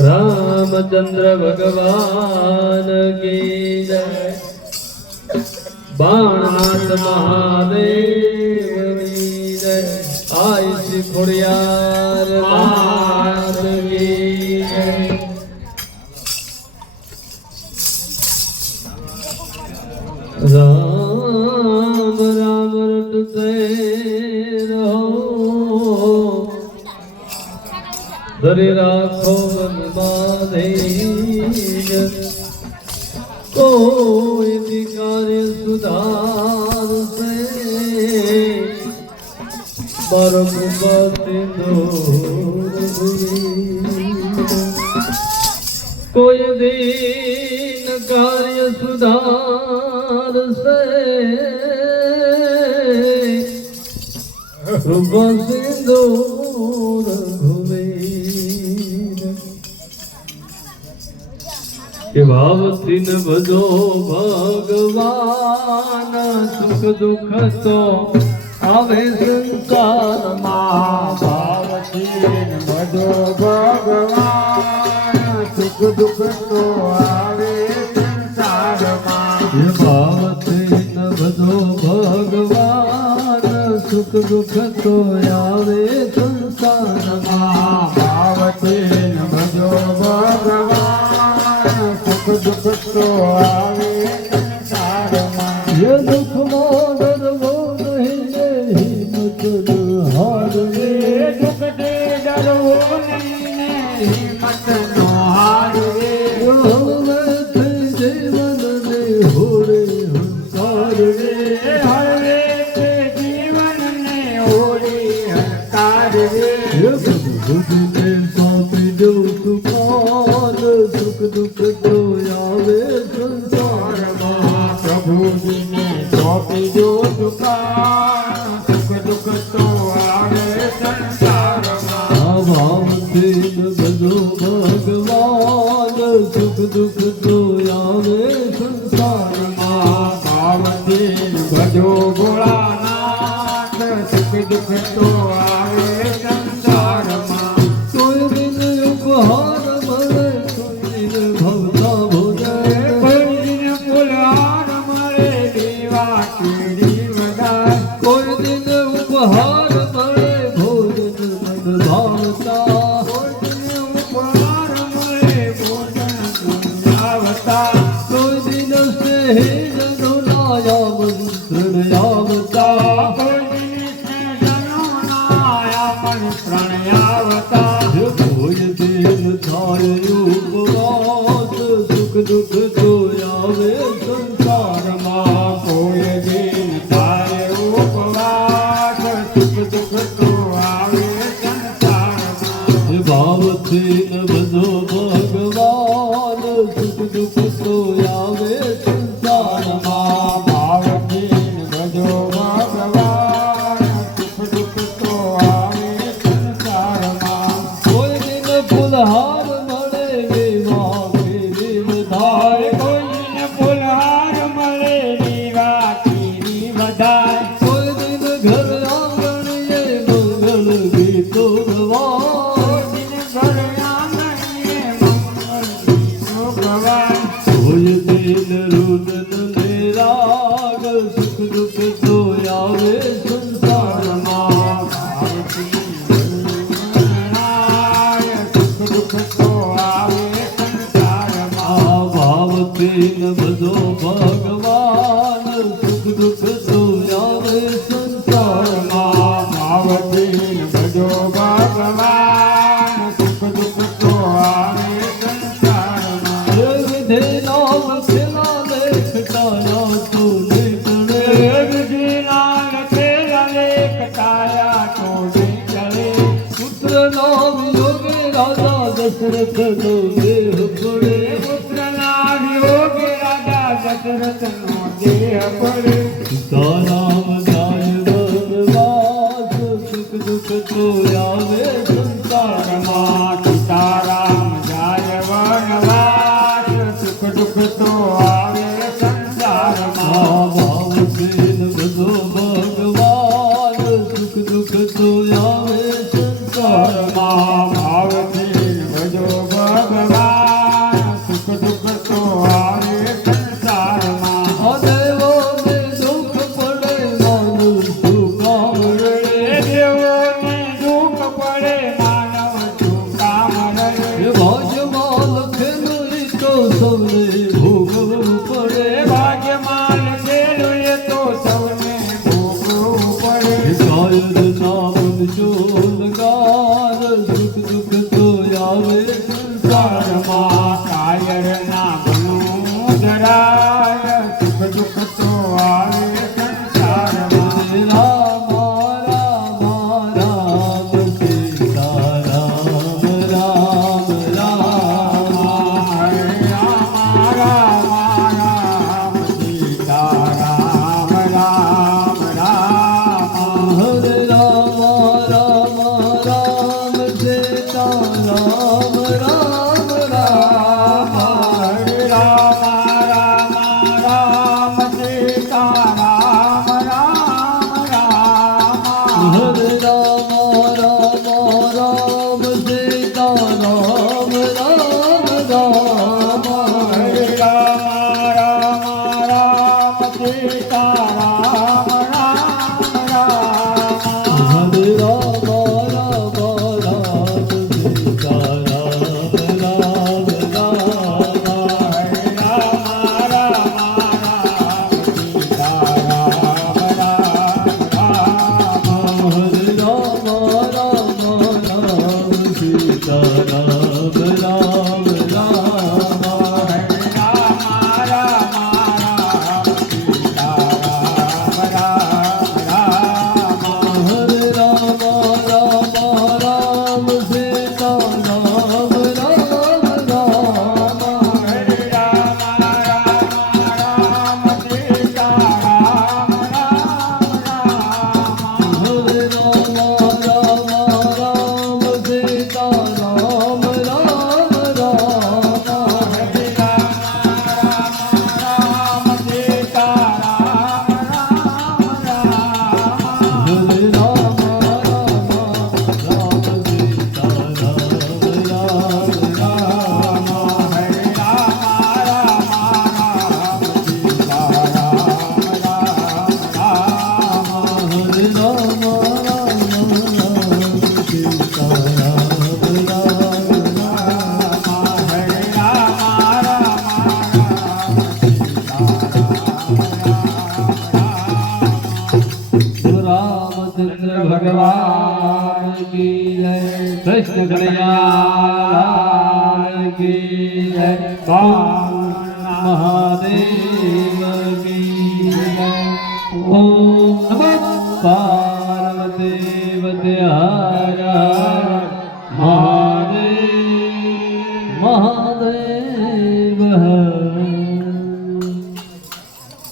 રામચંદ્ર ભગવાન કી જય બાણનાથ મહાદેવ જય આયુષ ખોડિયાર જય રામ રામ રટતે ધરી રાખો મનમાં ધૈર્ય કોઈ દિકારે સુધારશે. દૂર કોઈ દીન કાર્ય સુધારશે. રૂપ સિંદૂર કે ભાવથી ભજો ભગવાન સુખ દુઃખ તો આવે સંસારમાં. ભાવથી બધો ભગવાન સુખ દુઃખ તો આવે સંસારમાં. ભાવથી ભજો ભગવાન સુખ દુઃખ તો આવે પ્રભુજીને સોંપી દો દુકાન સુખ દુઃખ તો આવે સંસારમાં. ભાવથી ભજો ભોળાનાથ સુખ દુઃખ તો આવે સહેજ ઢોલાયા મંત્રણ રાગ સુખ દશરથનો દેહ પડે પુત્રના યોગે રાધા દશરથનો દેહ પડે તારામ થાય દરબાર સુખ દુઃખ તો આવે સંસારમાં તારામ જાય વનવાસ સુખ દુઃખ તો આવે સંસારમાં ભાવ દિન બધો ભગવાન સુખ દુઃખ તો આવે સંસારમાં God. લો લો ભગવાન કી જય કૃષ્ણ કલ્યાણ કી જય મહાદેવ કી જય ઓમ નમઃ પાર્વતી